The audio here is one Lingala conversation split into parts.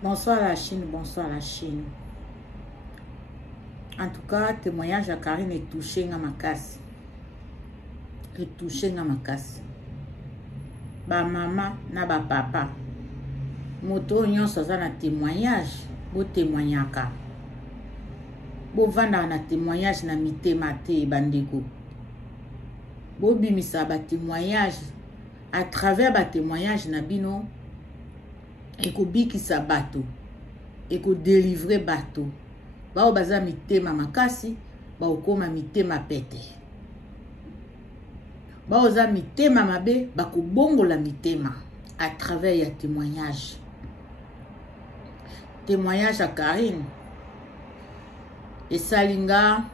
Bonsoir la Chine, bonsoir la Chine. En tout cas, témoignage à Karine est touché à ma casse. Est touché à ma casse. Ba maman na ba papa. Moto nyon soza na témoignage. Bo témoignaka. Bo vanda na témoignage na mitema te bandeko. Bo bimisa ba témoignage. À travers ba témoignage na bino. Eko bikisa bato. Eko délivrer bato. Bao baza mitema makasi. Bao koma mitema pete. Bao za mitema mabe. Bako bongo la mitema. À travers ya témoignage. Témoignage à Karine. Et Salinga.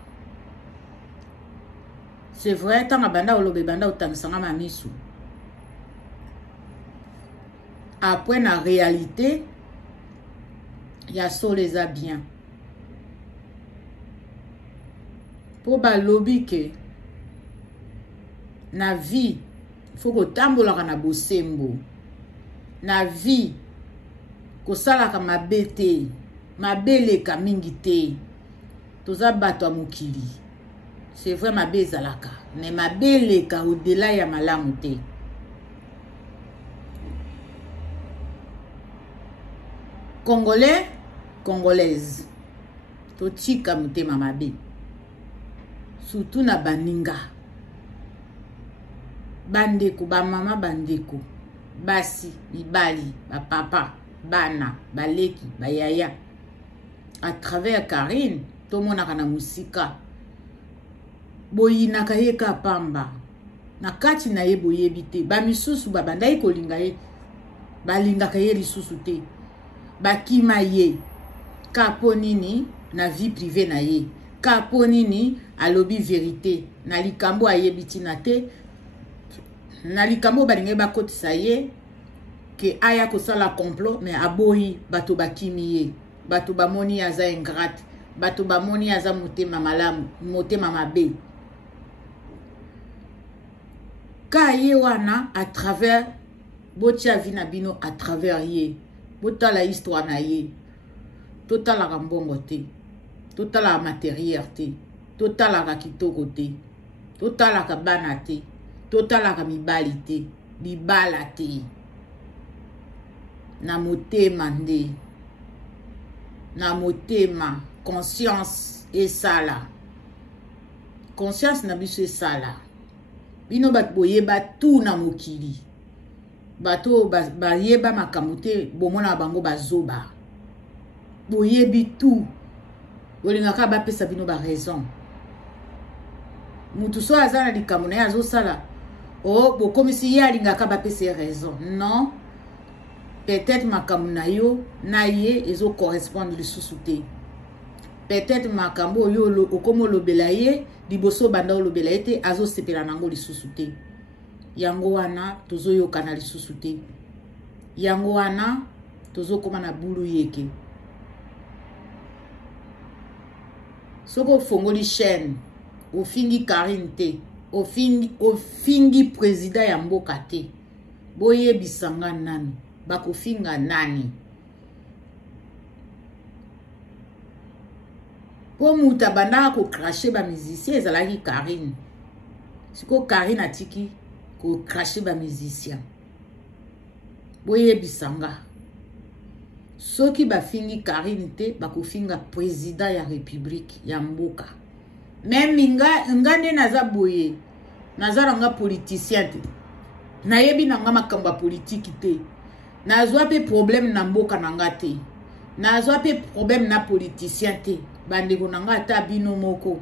C'est vrai, tant banda olobe banda utamisanga mamisu. Après la réalité, il y a ça les a bien. Pour ba lobby que na vie, il faut que tambola na bosembo. Na vie, ko sala ka mabete, mabele ka mingite. Toza bato mukili. C'est vrai mabezalaka, mais mabele ka au-delà ya malamu te. Congolais, Congolaise. Totika mutema mabe. Surtout na baninga. Bandeko, ba mama bandeko. Basi, mibali, ba papa, bana, baleki, ba yaya. À travers Karine, tout le monde a na musika. Boyina kaye ka pamba. Na kati na ye boyebite. Ba misusu ba bandai kolinga ye. Ba linga kaye lisusu te. Bakima ye kapo nini na vie privée na ye kapo nini alobi vérité na likambo ayebiti na te na likambo balinge bakotisa ye ke aya kosala complot mais aboyi bato bakimi ye bato bamoni aza ingrate bato bamoni aza motema malamu motema mabe ka ye wana à travers botia vi na bino à travers ye Tota la histoire na ye. Tota la rambongo te. Tota la matériel te. Tota la rakitoko te. Tota la kabana te. Tota la kamibali te. Bibala te. Na motema nde. Na motema. Conscience et sala. Conscience na biso et sala. Bino bat boyeba tout na mokili. Bato ba yeba makamute bomona bango bazoba boyebi tout olingaka ba pesa bino ba raison mutu so azana likambo na yazo sala oh bokomisi ya lingaka ba pesa raison non peut-être makambo na yo na ye ezo correspondre lisusu te peut-être makambo yo okomo lobela ye liboso banda lobela ete azo sepela nango lisusu te yango wana tozo yokana lisusu te yango wana tozo koma na bulu yeke soko fongoli chaîne ofingi Karine te ofingi président ya mboka te boyebisanga nani bakofinga nani po muta banda ko cracher ba musicien ezalaki Karine siko Karine atiki ko cracher ba musicien boye bisanga soki ba fingi Karine te ba ko finga président ya république ya mboka même ngande naza boye naza nga politicien te na yebi nanga makamba politique te nazwa pe problème na mboka nanga te nazwa pe problème na politicien te bandeko nanga ta bino moko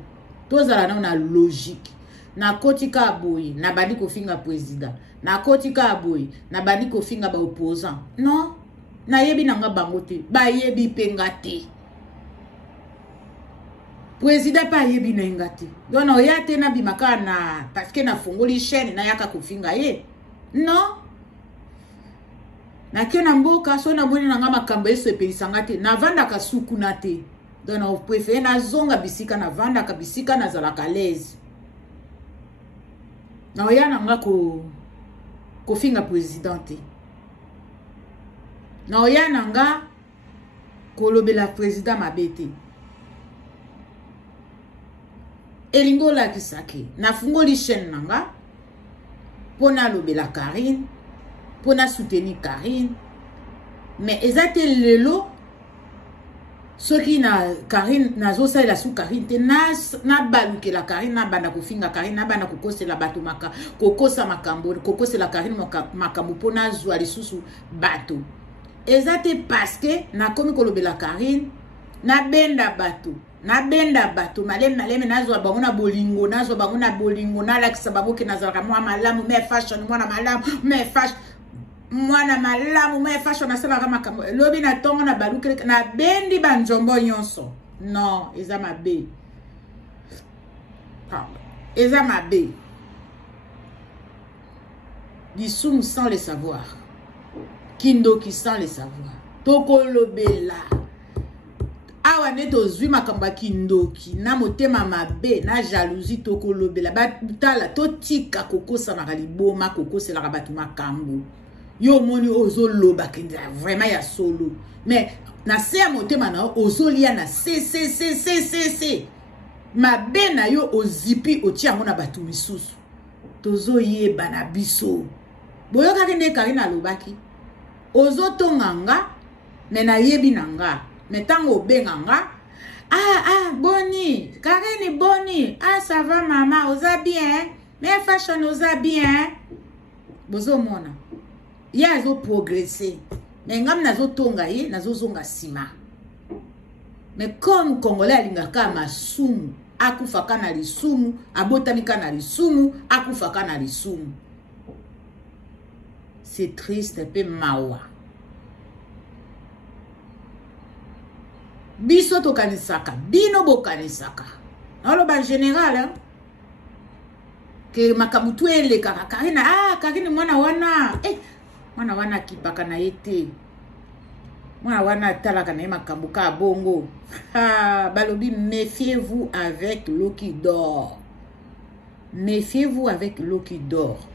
tozala na logique na kotika aboyi na bandi kofinga président na kotika aboyi na bandi kofinga ba opposant non na yebi nanga bango te ba yebi penga te président pa yebi na ngate donc na yate na bimaka na parce que na fongoli chaîne na yaka kofinga ye non na kena mboka so na boni nanga makambo esepelisa te na vanda ka sukuna te donc na préféré na zonga bisika na vanda ka bisika na zalaka l'aise na oyana nga ko finga président te na oyana nga kolobela président mabete elingo la kisaki na fungoli chaîne nanga pona lobela Karine pona soutenir Karine mais ezate lelo soki na Karine nazo salela sou Karine te na baluke la Karine na banda kofinga Karine na banda kokosela bato maka kokosa makambo kokosela Karine makambo pona zwa lisusu bato ezate parce que na komi kolobela Karine na benda bato maleme nazwa bango na bolingo na lakisa bango ke nazalaka mwa malamu me fashion mwana malamu me fashion mwana malamu me fashion nasalaka makambo lobi na tongo na baluke na bendi banjombo nyonso non eza mabe eza mabe lisumu sans le savoir kindoki sans le savoir tokolobela awa ne tozwi makambo kindoki na motema mabe na jalousie tokolobela batala totika kokosanaka liboma kokoselaka bato makambo yo moni ozoloba kende vraiment ya solo mais na se ya motema na ozolia na se mabe na yo ozipi otia yango na bato misusu tozoyeba na biso boyokaki nde Karine alobaki ozotonganga me nayebi na nga me ntango obenganga boni Karine boni ça va mama oza bien mais fashion oza bien bozomona ye azo progresser me ngam nazotonga ye nazozonga sima mais comme Congolais alingaka masumu akufaka na lisumu abotamika na lisumu akufaka na lisumu c'est triste pe mawa biso tokanisaka bino bokanisaka aloba en général ke makamutu elekaka Karine mwana wana kipaka na yete mwana wana talaka na ye makambo ka bongo balobi méfiez-vous avec l'eau qui dort méfiez-vous avec l'eau qui dort.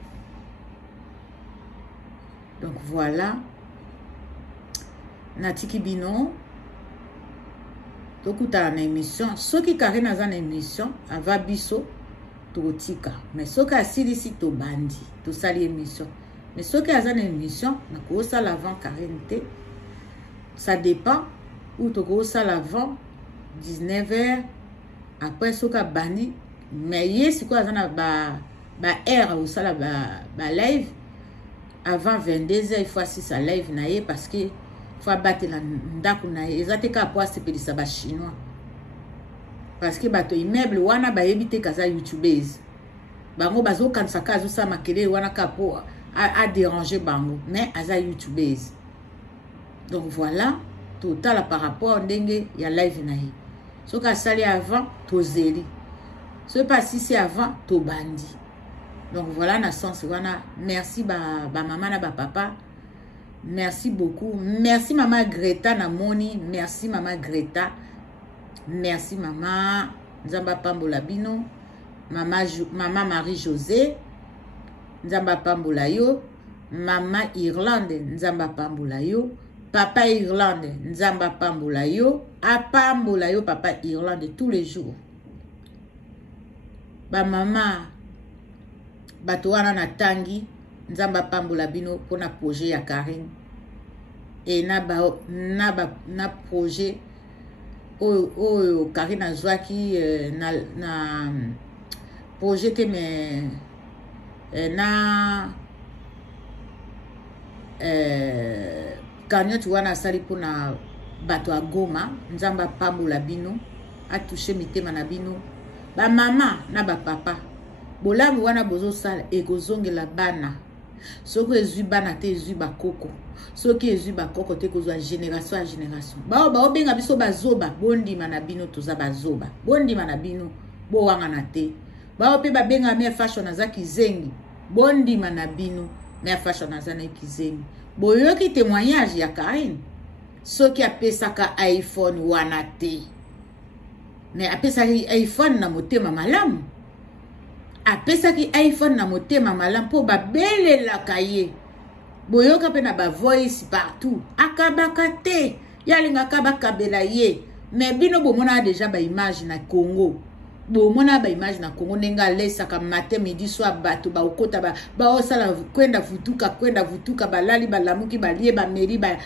Donc voilà natiki bino tokuta na émission soki Karine aza na émission ava biso totika mais soki asilisi tobandi tosali émission mais soki aza na émission nakosala avant Karine te ça dépend ou tokosala avant 19h après soka bani mais ye siko aza na ba heure osala ba live avant 22h il faut assisa live na ye parce que faut abattre la ndako na ye ezate ka po asepelisa ba chinois parce que bato immeuble wana bayebi te kaza youtubers bango bazokanisa ka azosala makelele wana ka po a déranger bango mais aza youtubers. Donc voilà total par rapport ndenge ya live na ye soka sali avant tozeli ce pas si c'est avant to bandi. Donc voilà na sens wana merci ba maman na ba papa merci beaucoup merci maman Greta na moni merci maman Greta merci maman Nzamba pambola bino maman Marie-Josée Nzamba pambola yo maman Irlande Nzamba pambola yo papa Irlande Nzamba pambola yo apambola yo papa Irlande tous les jours ba maman bato wana na tangi Nzamba pambola bino pona projet ya Karine et na projet oyo Karine azwaki na projet te me na cagnotte wana asali pona bato ya Goma Nzamba pambola bino atouche mitema na bino ba mama na ba papa bolamu wana bozosala ekozongela bana soki ezwi bana te ezwi bakoko soki ezwi bakoko te kozwa génération à génération baobenga biso bazoba bondima na bino toza bazoba bondima na bino bowangana te baope babenga me fashion aza kizengi bondima na bino me fashion aza na kizengi boyoki témoignage ya Karine soki apesaka iPhone wana te mais apesaki iPhone na motema malamu apesaki iPhone na motema malamu po babelelaka ye boyoka pe na ba voice partout akabaka te yalingaka bakabela ye mais bino bomona déjà ba image na Congo bomona ba image na Congo nenga lesaka matin midi soir bato ba okota ba osala kwenda vutuka balali balamuki balie ba meri ba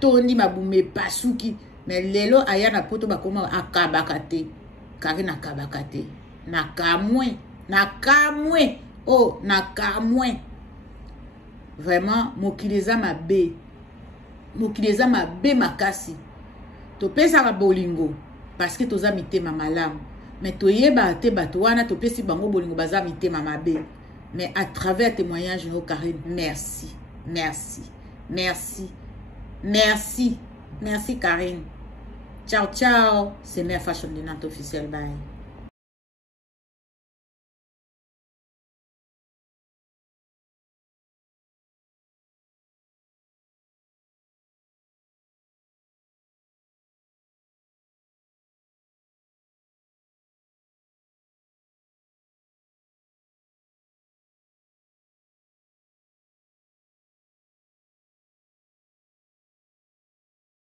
tondi mabume pasuki mais lelo aya na poto bakoma akabakate Karine akabakate na kamwe oh na kamwe vraiment mokileza mabe makasi to pesa ka bolingo parce que toza mitema malamu mais toyeba te bato wana to pesi bango bolingo baza mitema mabe mais à travers témoignage no Karine merci Karine ciao c'est Mère Fashion de Nantes officiel bye.